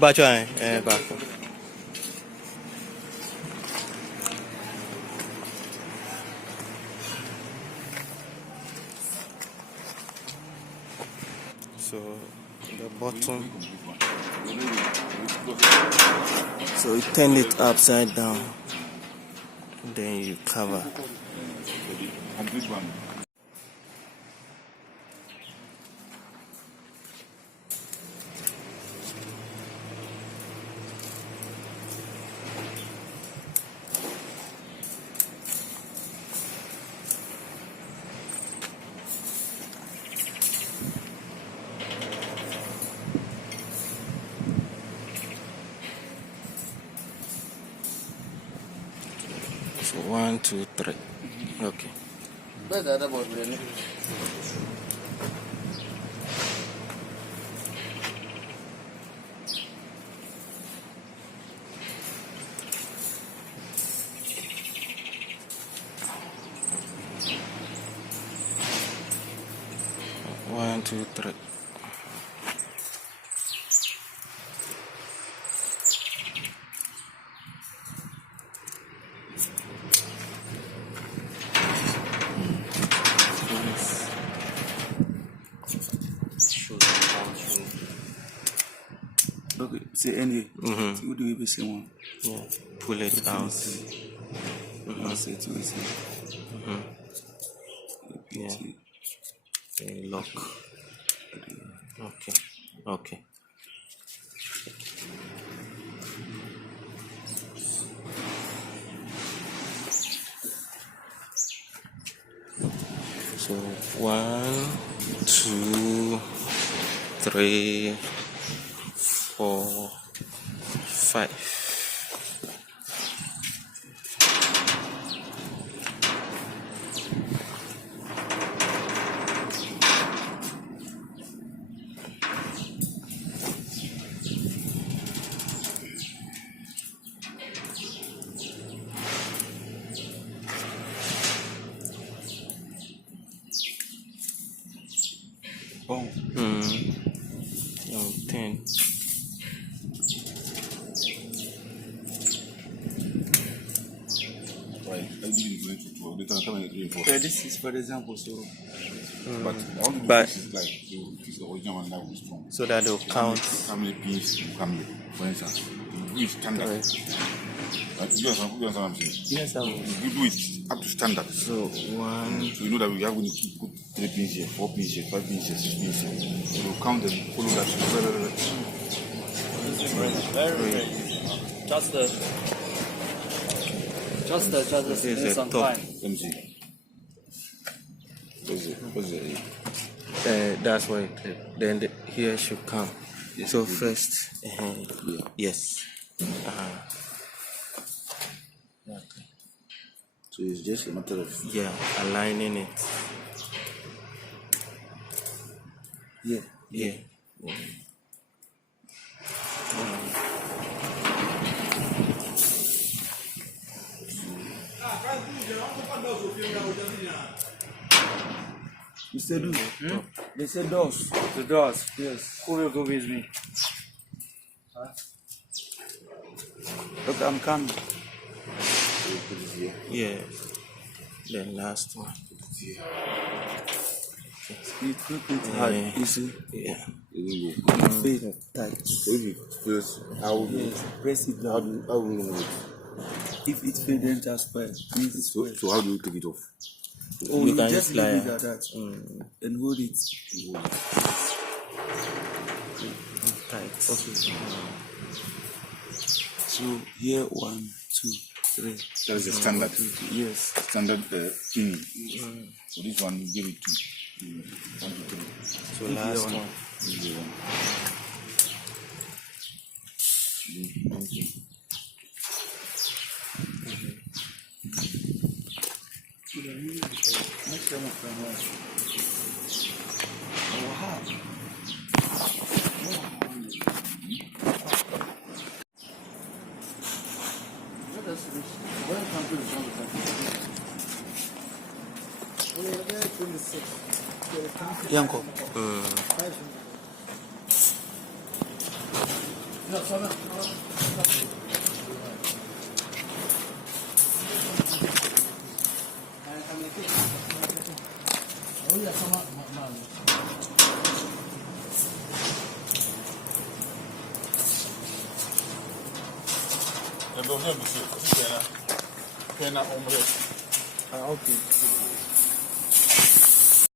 Back. So the bottom. So you turn it upside down. Then you cover. Complete one. So 1, 2, 3. Okay. Where's the other board? 1, 2, 3. Okay, say any. What do we say one? Yeah. Pull it out. Say two. Yeah. Lock. Okay. So 1, 2, 3, 4, 5. Oh. 10. Right. I didn't go into 12. They can come and reinforce. Okay, this is for example, so. But all the But- this is like you fix the original one that was strong. So that they'll count. How many pins you come here? For instance, you do it standard. You understand what I'm saying? Yes, You do it up to standard. So 1. So you know that we are going to put 3 pins here, 4 pins here, 5 pins here, 6 pins here. So we'll count them, follow that. Very easy. Just This is some a top. time. Let me see. What's it? That's why it clip. Then here should come. Yes, So it will. first, Yeah. yes. Okay. So it's just a matter of Yeah, aligning it. Yeah. Mr. Du, they say doors. The doors, yes. Who will go with me? Okay, I'm coming. put it here. Yeah. The last one. You put it hard, you see? Yeah. You Feel it tight. So if it feels, how Yes, press it down. how do you know it? If it fails, then just spoil. Means it's So, spoiled. so how do you take it off? Oh, You you can just use leave it plier. like that and hold it. Tight. Okay. So here 1, 2, 3. That is the standard. Yes. Standard pin. So this one you give it to 1, 2, 3. So last one. This is the one. Yanko. monsieur, c'est un ombré. Ah, ok.